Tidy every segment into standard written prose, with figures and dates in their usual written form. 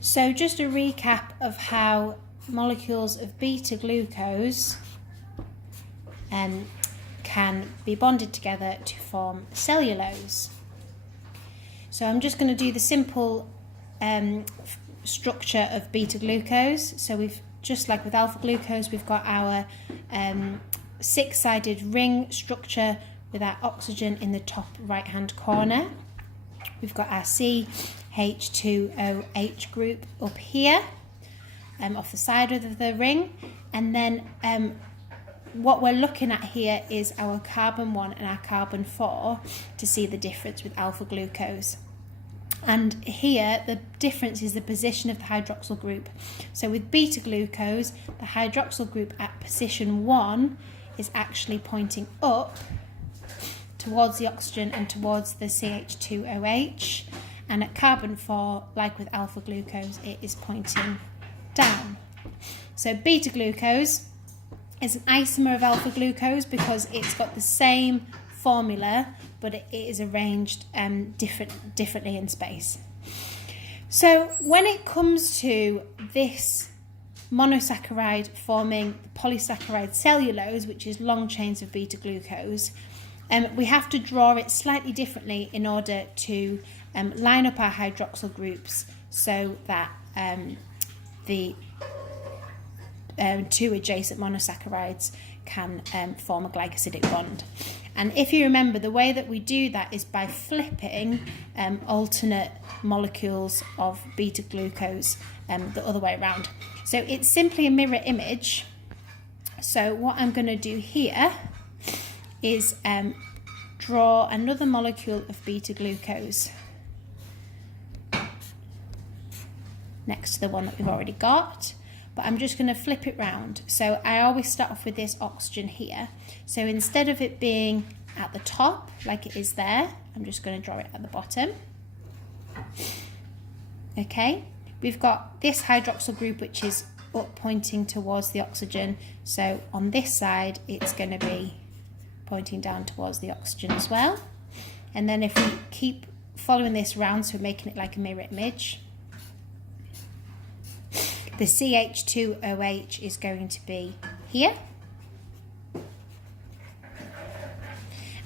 So just a recap of how molecules of beta-glucose can be bonded together to form cellulose. So I'm just going to do the simple structure of beta-glucose. So we've, just like with alpha-glucose, we've got our six-sided ring structure with our oxygen in the top right-hand corner. We've got our CH2OH group up here, off the side of the ring, and then what we're looking at here is our carbon 1 and our carbon 4 to see the difference with alpha glucose. And here the difference is the position of the hydroxyl group. So with beta glucose, the hydroxyl group at position 1 is actually pointing up towards the oxygen and towards the CH2OH, and at carbon 4, like with alpha glucose, it is pointing down. So beta glucose is an isomer of alpha glucose because it's got the same formula, but it is arranged differently in space. So when it comes to this monosaccharide forming the polysaccharide cellulose, which is long chains of beta glucose, we have to draw it slightly differently in order to line up our hydroxyl groups so that the two adjacent monosaccharides can form a glycosidic bond. And if you remember, the way that we do that is by flipping alternate molecules of beta glucose the other way around. So it's simply a mirror image. So what I'm going to do here is draw another molecule of beta glucose next to the one that we've already got, but I'm just going to flip it round. So I always start off with this oxygen here. So instead of it being at the top like it is there, I'm just going to draw it at the bottom. Okay, we've got this hydroxyl group which is up pointing towards the oxygen, so on this side it's going to be pointing down towards the oxygen as well. And then if we keep following this round, so we're making it like a mirror image, the CH2OH is going to be here,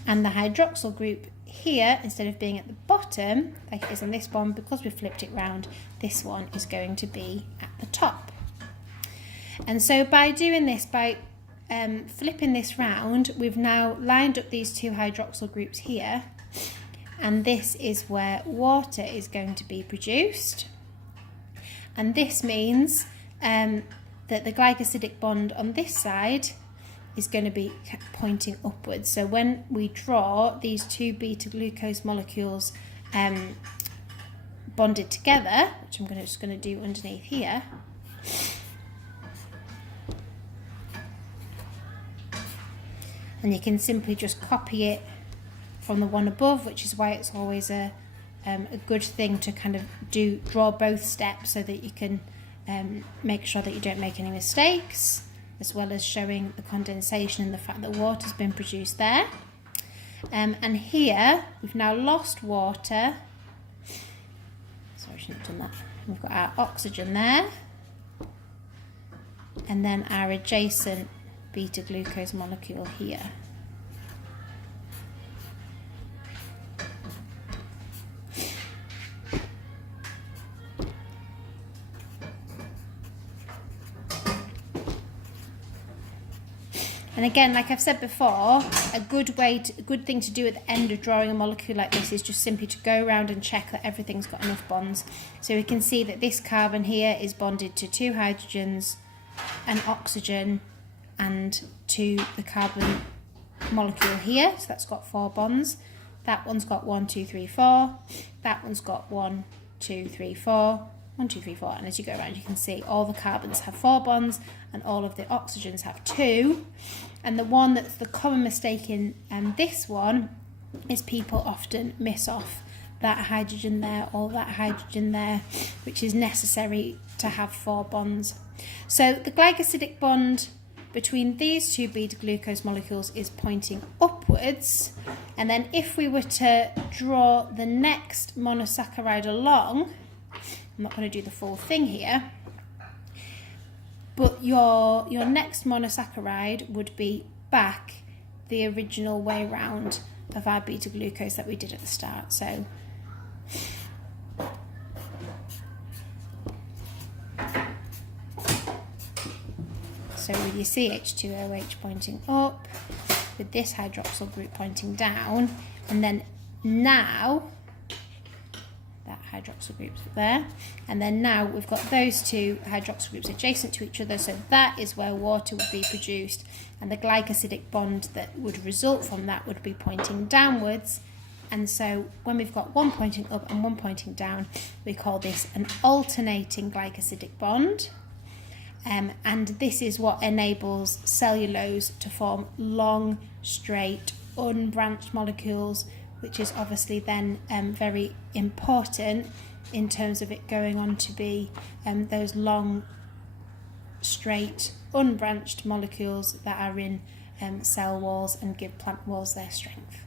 and the hydroxyl group here, instead of being at the bottom like it is on this one, because we flipped it round, this one is going to be at the top. And so by doing this, by flipping this round, we've now lined up these two hydroxyl groups here, and this is where water is going to be produced. And this means that the glycosidic bond on this side is going to be pointing upwards. So when we draw these two beta glucose molecules bonded together, which I'm just going to do underneath here, and you can simply just copy it from the one above, which is why it's always a good thing to kind of draw both steps so that you can make sure that you don't make any mistakes, as well as showing the condensation and the fact that water's been produced there. And here we've now lost water. Sorry, I shouldn't have done that. We've got our oxygen there, and then our adjacent beta glucose molecule here. And again, like I've said before, a good thing to do at the end of drawing a molecule like this is just simply to go around and check that everything's got enough bonds. So we can see that this carbon here is bonded to two hydrogens, an oxygen, and to the carbon molecule here. So that's got 4 bonds. That one's got 1, 2, 3, 4. That one's got 1, 2, 3, 4. 1, 2, 3, 4, and as you go around you can see all the carbons have 4 bonds and all of the oxygens have 2. And the one that's the common mistake in this one is people often miss off that hydrogen there or that hydrogen there, which is necessary to have 4 bonds. So the glycosidic bond between these two beta glucose molecules is pointing upwards, and then if we were to draw the next monosaccharide along, I'm not going to do the full thing here. But your next monosaccharide would be back the original way round of our beta glucose that we did at the start. So with your CH2OH pointing up, with this hydroxyl group pointing down, and then now that hydroxyl group's there, and then now we've got those two hydroxyl groups adjacent to each other, so that is where water would be produced, and the glycosidic bond that would result from that would be pointing downwards. And so when we've got one pointing up and one pointing down, we call this an alternating glycosidic bond. And this is what enables cellulose to form long, straight, unbranched molecules, which is obviously then very important in terms of it going on to be those long, straight, unbranched molecules that are in cell walls and give plant walls their strength.